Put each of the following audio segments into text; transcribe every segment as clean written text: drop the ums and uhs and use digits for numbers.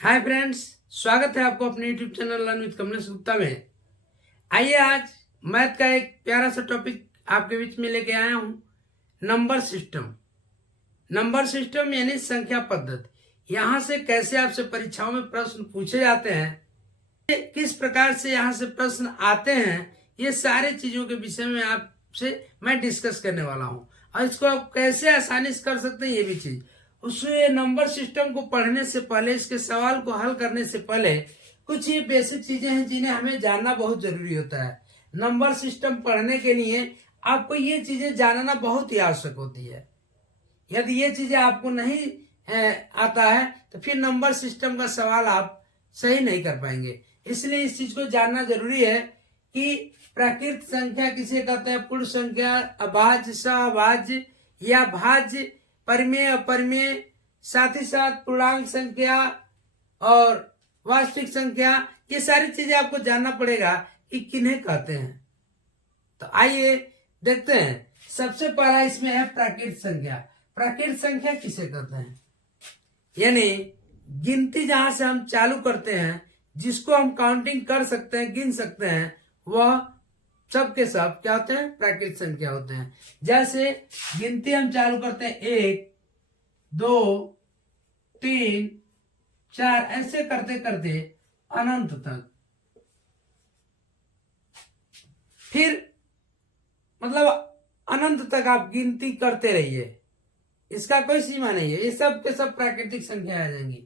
Hi friends, स्वागत है आपको अपने YouTube channel learn with Kamlesh Gupta में। आइए आज मैथ का एक प्यारा सा टॉपिक आपके बीच में लेके आया हूँ। Number system. नंबर सिस्टम यानी संख्या पद्धति। यहाँ से कैसे आपसे परीक्षाओं में प्रश्न पूछे जाते हैं, किस प्रकार से यहाँ से प्रश्न आते हैं, ये सारे चीजों के विषय में आपसे मैं डिस्कस करने वाला हूँ। और इसको आप कैसे आसानी से कर सकते हैं ये भी चीज। उसमें नंबर सिस्टम को पढ़ने से पहले, इसके सवाल को हल करने से पहले कुछ ये बेसिक चीजें हैं जिन्हें हमें जानना बहुत जरूरी होता है। नंबर सिस्टम पढ़ने के लिए आपको ये चीजें जानना बहुत ही आवश्यक होती है। यदि ये चीजें आपको नहीं आता है तो फिर नंबर सिस्टम का सवाल आप सही नहीं कर पाएंगे। इसलिए इस चीज को जानना जरूरी है कि प्राकृत संख्या किसे कहते हैं, पूर्ण संख्या, अभाज्य, सहभाज्य या भाज्य, परिमेय, अपरिमेय, साथ ही साथ पूर्णांक संख्या और वास्तविक संख्या, ये सारी चीजें आपको जानना पड़ेगा कि किन्हें कहते हैं। तो आइए देखते हैं। सबसे पहला इसमें है प्राकृत संख्या। प्राकृत संख्या किसे कहते हैं, यानी गिनती जहां से हम चालू करते हैं, जिसको हम काउंटिंग कर सकते हैं, गिन सकते हैं, वह सब के सब क्या होते हैं, प्राकृत संख्या होते हैं। जैसे गिनती हम चालू करते हैं 1, 2, 3, 4, ऐसे करते करते अनंत तक। फिर मतलब अनंत तक आप गिनती करते रहिए, इसका कोई सीमा नहीं है। ये सब के सब प्राकृतिक संख्या आ जाएंगी।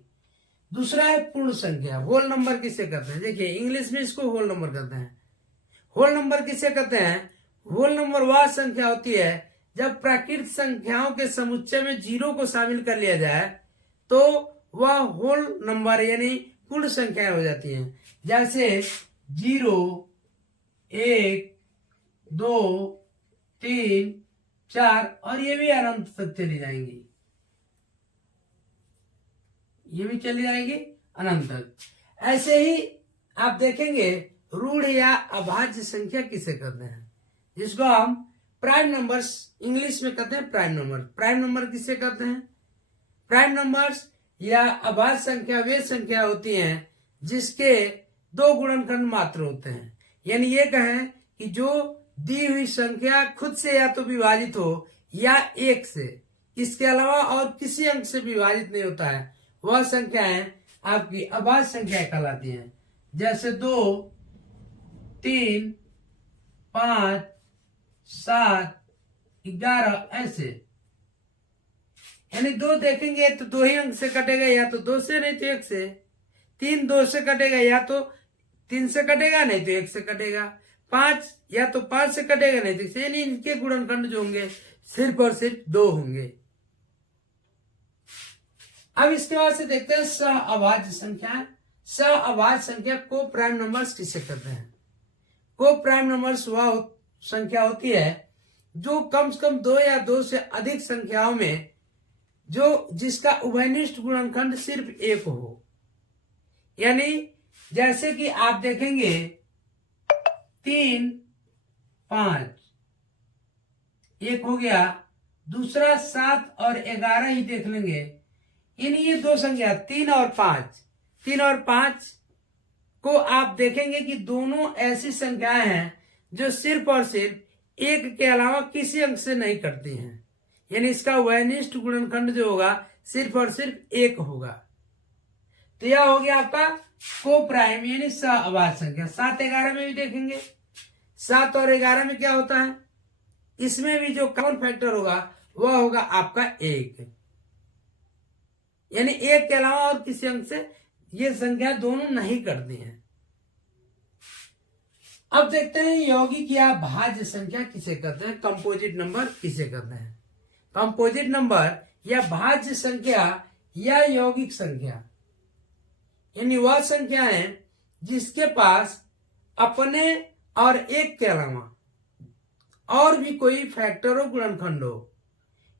दूसरा है पूर्ण संख्या। होल नंबर किसे कहते हैं, देखिए इंग्लिश में इसको होल नंबर कहते हैं। होल नंबर किसे कहते हैं, होल नंबर वह संख्या होती है जब प्राकृत संख्याओं के समुच्चय में जीरो को शामिल कर लिया जाए तो वह होल नंबर यानी पूर्ण संख्याएं हो जाती हैं। जैसे 0, 1, 2, 3, 4 और ये भी अनंत तक चली जाएंगी, ये भी चली जाएंगी अनंत तक। ऐसे ही आप देखेंगे रूढ़ या अभाज्य संख्या किसे कहते हैं, जिसको हम प्राइम नंबर्स इंग्लिश में कहते हैं प्राइम नंबर। प्राइम नंबर किसे कहते हैं, प्राइम नंबर्स या अभाज्य संख्या वे संख्या होती हैं जिसके दो गुणनखंड मात्र होते हैं। यानी ये कहें कि जो दी हुई संख्या खुद से या तो विभाजित हो या एक से, इसके अलावा और किसी अंक से विभाजित नहीं होता है, वह संख्याएं आपकी अभाज्य संख्या कहलाती हैं। जैसे 2, 3, 5, 7, 11 ऐसे। यानी 2 देखेंगे तो 2 ही अंक से कटेगा, या तो 2 से नहीं तो 1 से। 3 2 से कटेगा, या तो 3 से कटेगा नहीं तो 1 से कटेगा। 5 या तो 5 से कटेगा नहीं तो, यानी इनके गुणनखंड जो होंगे सिर्फ और सिर्फ 2 होंगे। अब इसके बाद से देखते हैं सह अभाज्य संख्या। सह अभाज्य संख्या को प्राइम नंबर्स किसे कहते हैं। को प्राइम नंबर्स वह संख्या होती है जो कम से कम 2 या 2 से अधिक संख्याओं में जिसका उभयनिष्ठ गुणनखंड सिर्फ 1 हो। यानी जैसे कि आप देखेंगे 3, 5 एक हो गया, दूसरा 7 और 11 ही देख लेंगे। ये 2 संख्या 3 और 5 को आप देखेंगे कि दोनों ऐसी संख्याएं हैं जो सिर्फ और सिर्फ 1 के अलावा किसी अंक से नहीं कटती हैं। यानी इसका वैनिष्ठ गुणनखंड जो होगा सिर्फ और सिर्फ 1 होगा। तो यह हो गया आपका को प्राइम यानी सह अभाज्य संख्या। 7 11 में भी देखेंगे, 7 और 11 में क्या होता है, इसमें भी जो कॉमन फैक्टर होगा वह होगा आपका 1। यानी 1 के अलावा और किसी अंक से ये संख्या दोनों नहीं करती हैं। अब देखते हैं यौगिक या भाज्य संख्या किसे कहते हैं, कंपोजिट नंबर किसे कहते हैं। कंपोजिट नंबर या भाज्य संख्या या यौगिक संख्या यानी वह संख्या है जिसके पास अपने और 1 के अलावा और भी कोई फैक्टर हो, गुणनखंड हो।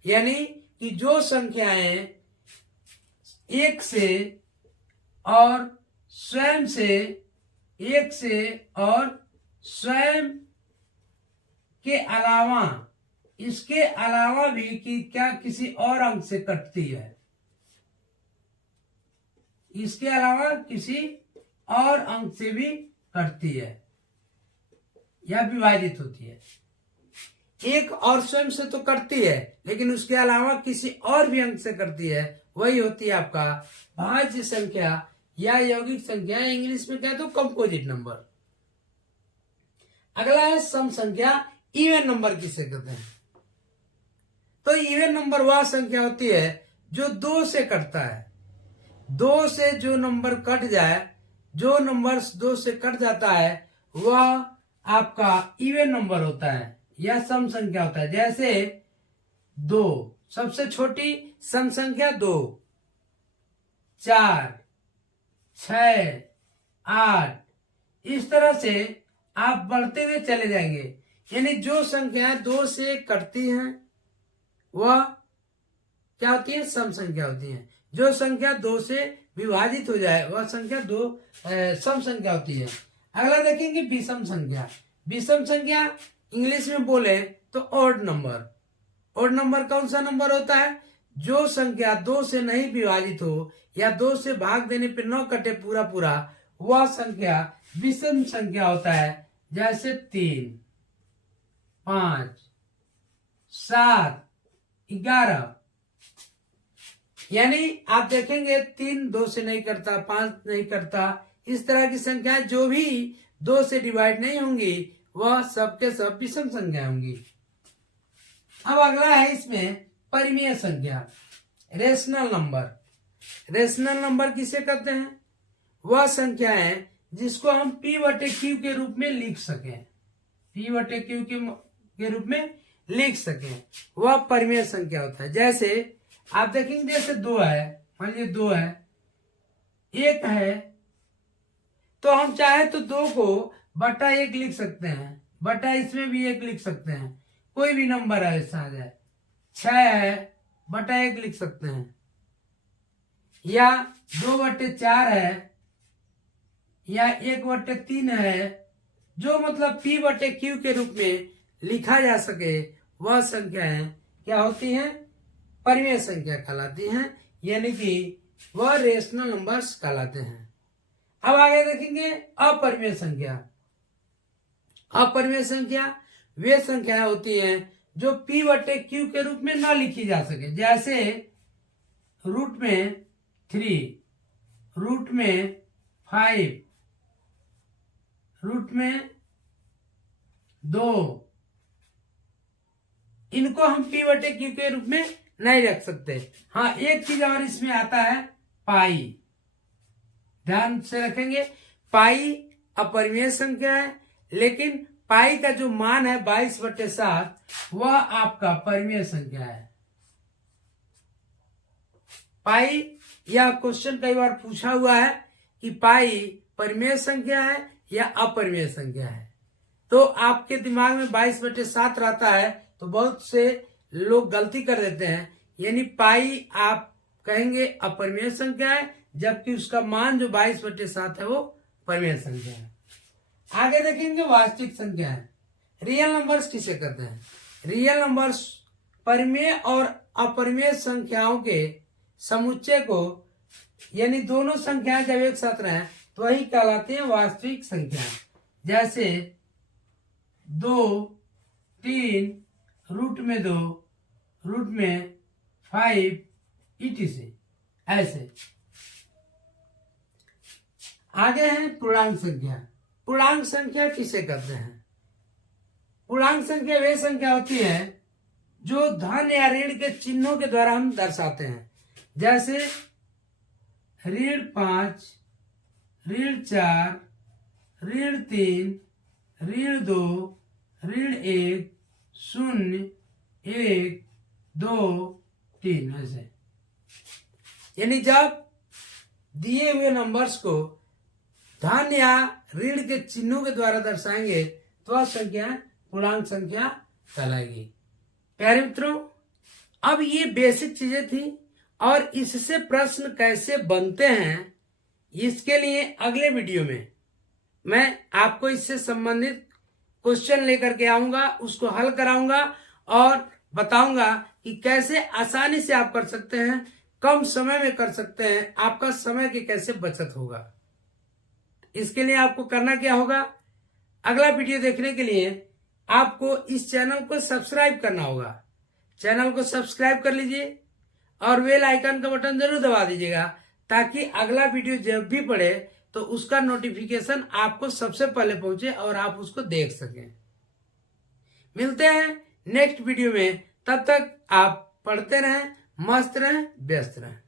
यानी कि जो संख्याएं 1 से और स्वयं से, 1 से और स्वयं के अलावा, इसके अलावा भी कि क्या किसी और अंक से कटती है। इसके अलावा किसी और अंक से भी कटती है या विभाजित होती है। एक और स्वयं से तो कटती है, लेकिन उसके अलावा किसी और भी अंक से करती है, वही होती है आपका भाज्य संख्या या यौगिक संख्या, इंग्लिश में कहते हो कंपोजिट नंबर। अगला है सम संख्या, इवन नंबर किसे कहते हैं? तो इवन नंबर वह संख्या होती है जो 2 से कटता है। 2 से जो नंबर कट जाए, जो नंबर 2 से कट जाता है, वह आपका इवन नंबर होता है या सम संख्या होता है। जैसे 2, सबसे छोटी सम संख्या 2, 4, 6, 8, इस तरह से आप बढ़ते हुए चले जाएंगे। यानी जो संख्या 2 से कटती हैं वह क्या होती है? सम संख्या होती है। जो संख्या 2 से विभाजित हो जाए वह संख्या सम संख्या होती है। अगला देखेंगे विषम संख्या। विषम संख्या इंग्लिश में बोले तो ऑड नंबर। ऑड नंबर कौन सा नंबर होता है? जो संख्या 2 से नहीं विभाजित हो या 2 से भाग देने पर न कटे पूरा पूरा, वह संख्या विषम संख्या होता है। जैसे 3, 5, 7, 11। यानी आप देखेंगे 3 2 से नहीं करता, 5 नहीं करता, इस तरह की संख्याएं जो भी 2 से डिवाइड नहीं होंगी वह सबके सब विषम संख्या होंगी। अब अगला है इसमें परिमेय संख्या, रेशनल नंबर। रेशनल नंबर किसे कहते हैं? वह संख्या है जिसको हम P/Q के रूप में लिख सकें, P/Q के रूप में लिख सकें, वह परिमेय संख्या होता है। जैसे आप देखेंगे, जैसे 2 है, मान लीजिए 2 है, 1 है, तो हम चाहे तो 2 को बटा 1 लिख सकते हैं, बटा इसमें भी 1 लिख सकते हैं, कोई भी नंबर है ऐसा आ जाए। 6 है, बटा 1 लिख सकते हैं, या 2/4 है, या 1/3 है। जो मतलब P/Q के रूप में लिखा जा सके वह संख्याएं क्या होती हैं? परिमेय संख्या कहलाती हैं, यानी कि वह रेशनल नंबर्स कहलाते हैं। अब आगे देखेंगे अपरिमेय संख्या। अपरिमेय संख्या वे संख्याएं होती हैं जो P/Q के रूप में न लिखी जा सके। जैसे रूट में 3, रूट में 5, रूट में 2, इनको हम P/Q के रूप में नहीं रख सकते। हाँ, एक चीज और इसमें आता है, पाई। ध्यान से रखेंगे, पाई अपरिमेय संख्या है, लेकिन पाई का जो मान है 22/7 वह आपका परिमेय संख्या है। पाई, यह क्वेश्चन कई बार पूछा हुआ है कि पाई परिमेय संख्या है या अपरिमेय संख्या है। तो आपके दिमाग में 22/7 रहता है तो बहुत से लोग गलती कर देते हैं, यानी पाई आप कहेंगे अपरिमेय संख्या है, जबकि उसका मान जो 22/7 है वो परिमेय संख्या है। आगे देखेंगे वास्तविक संख्या है। रियल नंबर्स किसे कहते हैं? रियल नंबर्स परिमेय और अपरिमेय संख्याओं के समुच्चय को, यानी दोनों संख्याएं जब एक साथ रहें तो वही कहलाती है वास्तविक संख्या। जैसे 2, 3, रूट में 2, रूट में 5, etc. ऐसे। आगे है पूर्णांक संख्या। पूर्णांक संख्या किसे कहते हैं? पूर्णांक संख्या वे संख्या होती है जो धन या ऋण के चिन्हों के द्वारा हम दर्शाते हैं। जैसे ऋण 5, ऋण 4, ऋण 3, ऋण 2, ऋण 1, 0, 1, 2, 3, ऐसे। यानी जब दिए हुए नंबर्स को धन या ऋण के चिन्हों के द्वारा दर्शाएंगे तो वह संख्या पूर्णांक संख्या कहलाएगी। प्यारे मित्रों, अब ये बेसिक चीजें थी और इससे प्रश्न कैसे बनते हैं, इसके लिए अगले वीडियो में मैं आपको इससे संबंधित क्वेश्चन लेकर के आऊंगा, उसको हल कराऊंगा और बताऊंगा कि कैसे आसानी से आप कर सकते हैं कम समय में कर सकते हैं, आपका समय की कैसे बचत होगा। इसके लिए आपको करना क्या होगा, अगला वीडियो देखने के लिए आपको इस चैनल को सब्सक्राइब करना होगा। चैनल को सब्सक्राइब कर लीजिए और बेल आइकन का बटन जरूर दबा दीजिएगा, ताकि अगला वीडियो जब भी पड़े तो उसका नोटिफिकेशन आपको सबसे पहले पहुंचे और आप उसको देख सकें। मिलते हैं नेक्स्ट वीडियो में, तब तक आप पढ़ते रहें, मस्त रहें, व्यस्त रहें।